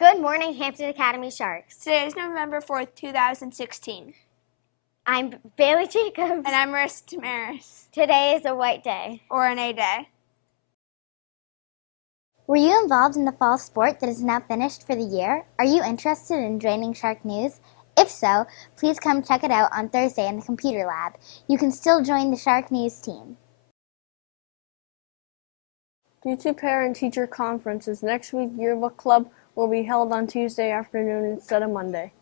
Good morning, Hampton Academy Sharks. Today is November 4th, 2016. I'm Bailey Jacobs. And I'm Marissa Tamaris. Today is a white day. Or an A day. Were you involved in the fall sport that is now finished for the year? Are you interested in joining Shark News? If so, please come check it out on Thursday in the computer lab. You can still join the Shark News team. Due to parent-teacher conferences, next week Yearbook Club will be held on Tuesday afternoon instead of Monday.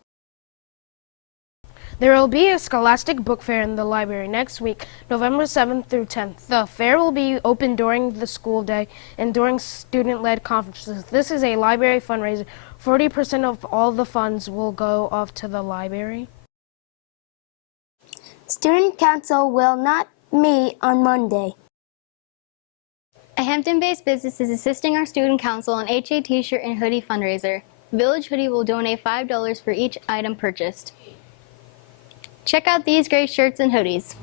There will be a Scholastic book fair in the library next week, November 7th through 10th. The fair will be open during the school day and during student-led conferences. This is a library fundraiser. 40% of all the funds will go off to the library. Student Council will not meet on Monday. A Hampton-based business is assisting our student council on HA t-shirt and hoodie fundraiser. Village Hoodie will donate $5 for each item purchased. Check out these great shirts and hoodies.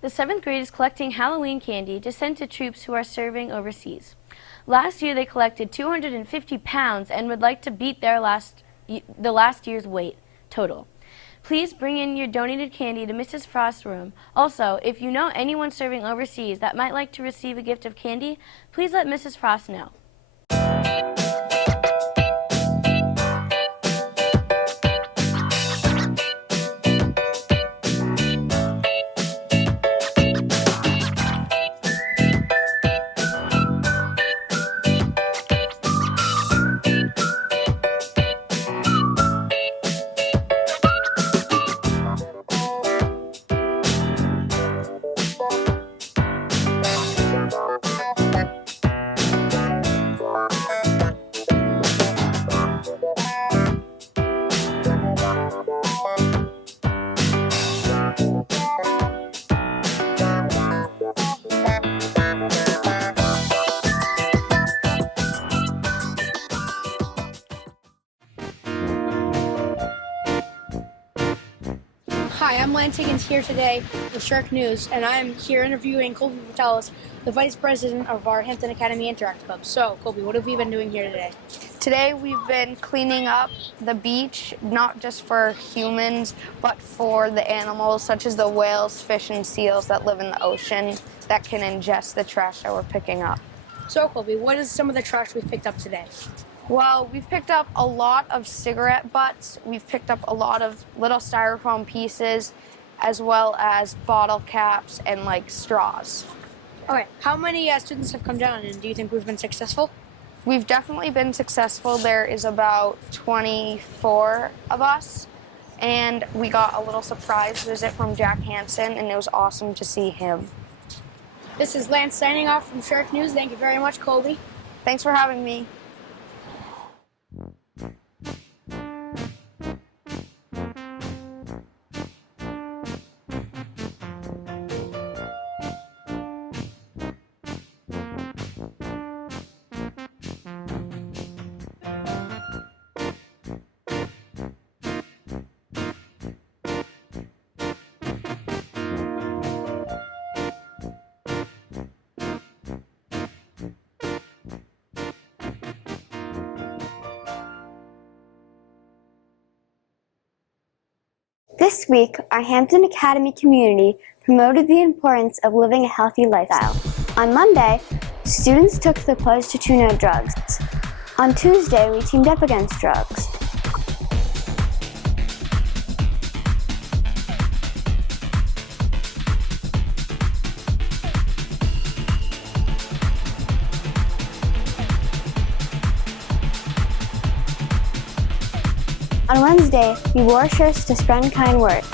The 7th grade is collecting Halloween candy to send to troops who are serving overseas. Last year they collected 250 pounds and would like to beat the last year's weight total. Please bring in your donated candy to Mrs. Frost's room. Also, if you know anyone serving overseas that might like to receive a gift of candy, please let Mrs. Frost know. Hi, I'm Lance Higgins here today with Shark News, and I'm here interviewing Colby Vitalis, the Vice President of our Hampton Academy Interact Club. So, Colby, what have we been doing here today? Today we've been cleaning up the beach, not just for humans, but for the animals such as the whales, fish, and seals that live in the ocean that can ingest the trash that we're picking up. So, Colby, what is some of the trash we've picked up today? Well, we've picked up a lot of cigarette butts, we've picked up a lot of little styrofoam pieces, as well as bottle caps and straws. Okay, how many students have come down, and do you think we've been successful? We've definitely been successful. There is about 24 of us, and we got a little surprise visit from Jack Hansen, and it was awesome to see him. This is Lance signing off from Shark News. Thank you very much, Colby. Thanks for having me. This week, our Hampton Academy community promoted the importance of living a healthy lifestyle. On Monday, students took the pledge to tune out drugs. On Tuesday, we teamed up against drugs. On Wednesday, we wore shirts to spread kind words.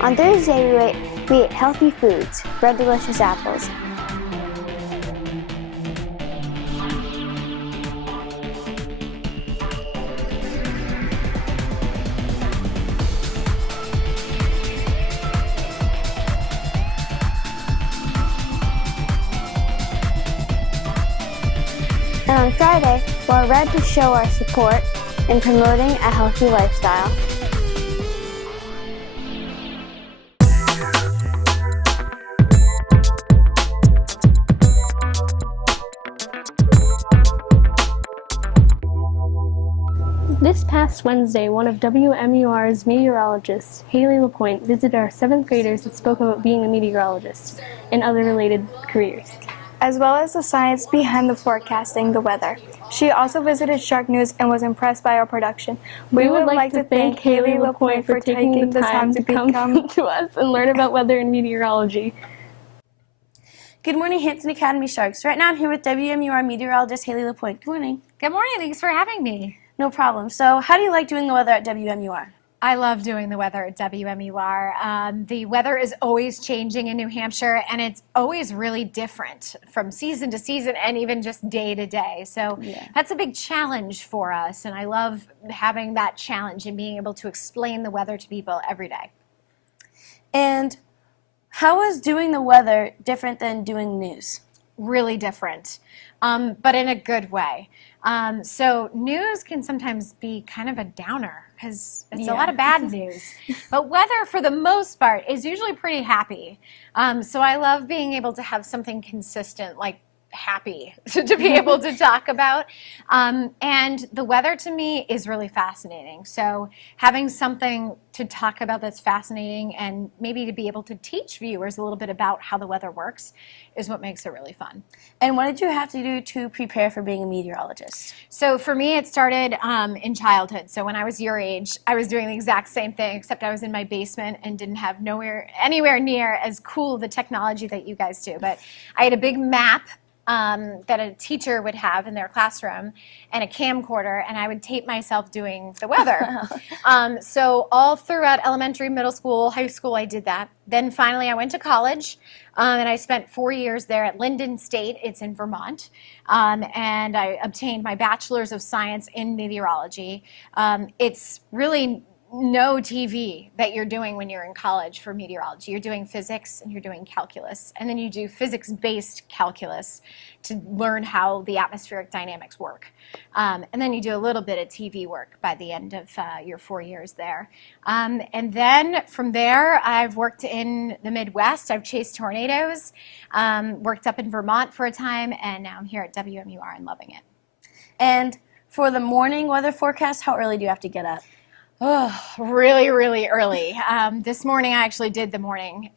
On Thursday, we ate healthy foods, bred delicious apples. glad to show our support in promoting a healthy lifestyle. This past Wednesday, one of WMUR's meteorologists, Hayley LaPoint, visited our 7th graders and spoke about being a meteorologist and other related careers, as well as the science behind the forecasting the weather. She also visited Shark News and was impressed by our production. We would like to thank Hayley LaPoint for taking the time to come to us and learn about weather and meteorology. Good morning, Hampton Academy Sharks. Right now I'm here with WMUR meteorologist Hayley LaPoint. Good morning. Good morning. Thanks for having me. No problem. So how do you like doing the weather at WMUR? I love doing the weather at WMUR. The weather is always changing in New Hampshire, and it's always really different from season to season and even just day to day. So that's a big challenge for us, and I love having that challenge and being able to explain the weather to people every day. And how is doing the weather different than doing news? Really different, but in a good way. So news can sometimes be kind of a downer because it's a lot of bad news. But weather, for the most part, is usually pretty happy. So I love being able to have something consistent, like happy, to be able to talk about. And the weather, to me, is really fascinating. So having something to talk about that's fascinating and maybe to be able to teach viewers a little bit about how the weather works is what makes it really fun. And what did you have to do to prepare for being a meteorologist? So for me, it started in childhood. So when I was your age, I was doing the exact same thing, except I was in my basement and didn't have anywhere near as cool the technology that you guys do. But I had a big map that a teacher would have in their classroom and a camcorder, and I would tape myself doing the weather. So all throughout elementary, middle school, high school, I did that. Then finally I went to college, and I spent 4 years there at Lyndon State. It's in Vermont. And I obtained my bachelor's of science in meteorology. It's really no TV that you're doing when you're in college for meteorology. You're doing physics and you're doing calculus, and then you do physics-based calculus to learn how the atmospheric dynamics work. And then you do a little bit of TV work by the end of your 4 years there. And then from there, I've worked in the Midwest. I've chased tornadoes, worked up in Vermont for a time, and now I'm here at WMUR and loving it. And for the morning weather forecast, how early do you have to get up? Oh, really, really early. This morning I actually did the morning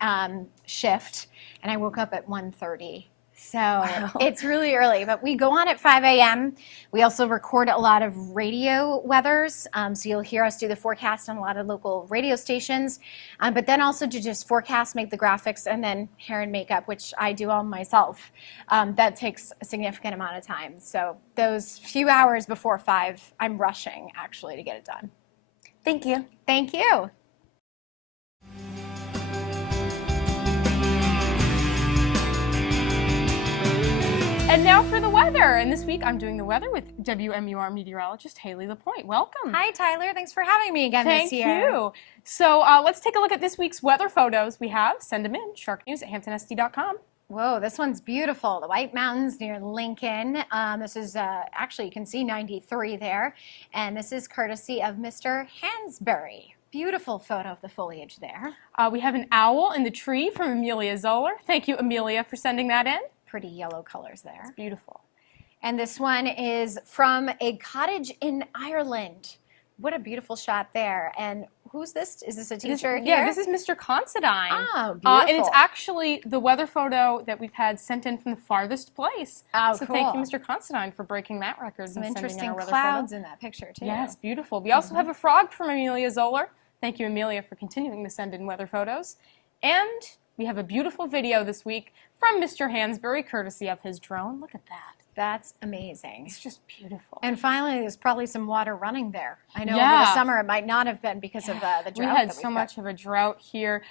shift, and I woke up at 1:30. So it's really early, but we go on at 5 a.m. We also record a lot of radio weathers, so you'll hear us do the forecast on a lot of local radio stations, but then also to just forecast, make the graphics, and then hair and makeup, which I do all myself. That takes a significant amount of time. So those few hours before 5, I'm rushing actually to get it done. Thank you. Thank you. And now for the weather. And this week I'm doing the weather with WMUR meteorologist Hayley LaPoint. Welcome. Hi, Tyler. Thanks for having me again this year. Thank you. So let's take a look at this week's weather photos we have. Send them in, sharknews@hamptonsd.com. Whoa, this one's beautiful. The White Mountains near Lincoln. This is actually, you can see 93 there. And this is courtesy of Mr. Hansberry. Beautiful photo of the foliage there. We have an owl in the tree from Amelia Zoller. Thank you, Amelia, for sending that in. Pretty yellow colors there. It's beautiful. And this one is from a cottage in Ireland. What a beautiful shot there. And who's this? Is this a teacher here? Yeah, this is Mr. Considine. Oh, beautiful. And it's actually the weather photo that we've had sent in from the farthest place. Oh, so cool. thank you, Mr. Considine, for breaking that record. Some and interesting our weather clouds photo. in that picture, too. Yes, beautiful. We also have a frog from Amelia Zoller. Thank you, Amelia, for continuing to send in weather photos. And we have a beautiful video this week from Mr. Hansberry, courtesy of his drone. Look at that. That's amazing. It's just beautiful. And finally, there's probably some water running there. I know over the summer it might not have been because of the drought. We had so much of a drought here.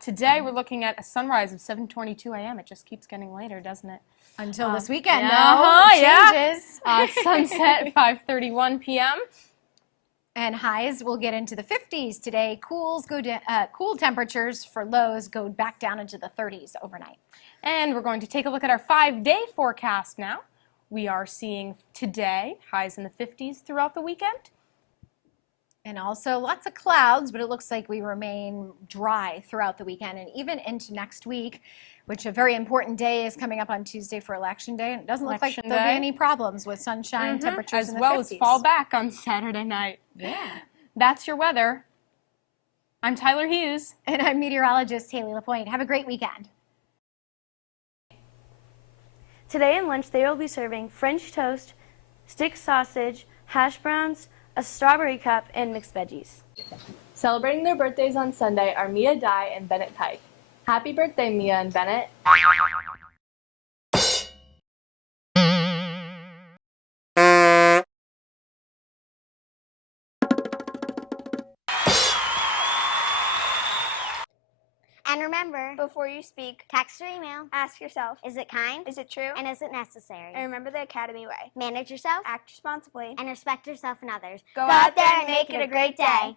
Today we're looking at a sunrise of 7:22 a.m. It just keeps getting later, doesn't it? Until this weekend, changes. Yeah. Sunset at 5:31 p.m. And highs will get into the 50s today. Cool temperatures for lows go back down into the 30s overnight. And we're going to take a look at our 5-day forecast now. We are seeing today highs in the 50s throughout the weekend. And also lots of clouds, but it looks like we remain dry throughout the weekend and even into next week, which a very important day is coming up on Tuesday for Election Day. And it doesn't look like there'll be any problems with sunshine, temperatures in the 50s. As well as fall back on Saturday night. Yeah. That's your weather. I'm Tyler Hughes. And I'm meteorologist Hayley LaPoint. Have a great weekend. Today in lunch, they will be serving French toast, stick sausage, hash browns, a strawberry cup, and mixed veggies. Celebrating their birthdays on Sunday are Mia Dye and Bennett Pike. Happy birthday, Mia and Bennett. And remember, before you speak, text or email, ask yourself, is it kind? is it true? And is it necessary? And remember the Academy way. Manage yourself, Act responsibly, and respect yourself and others. Go out there and make it a great day.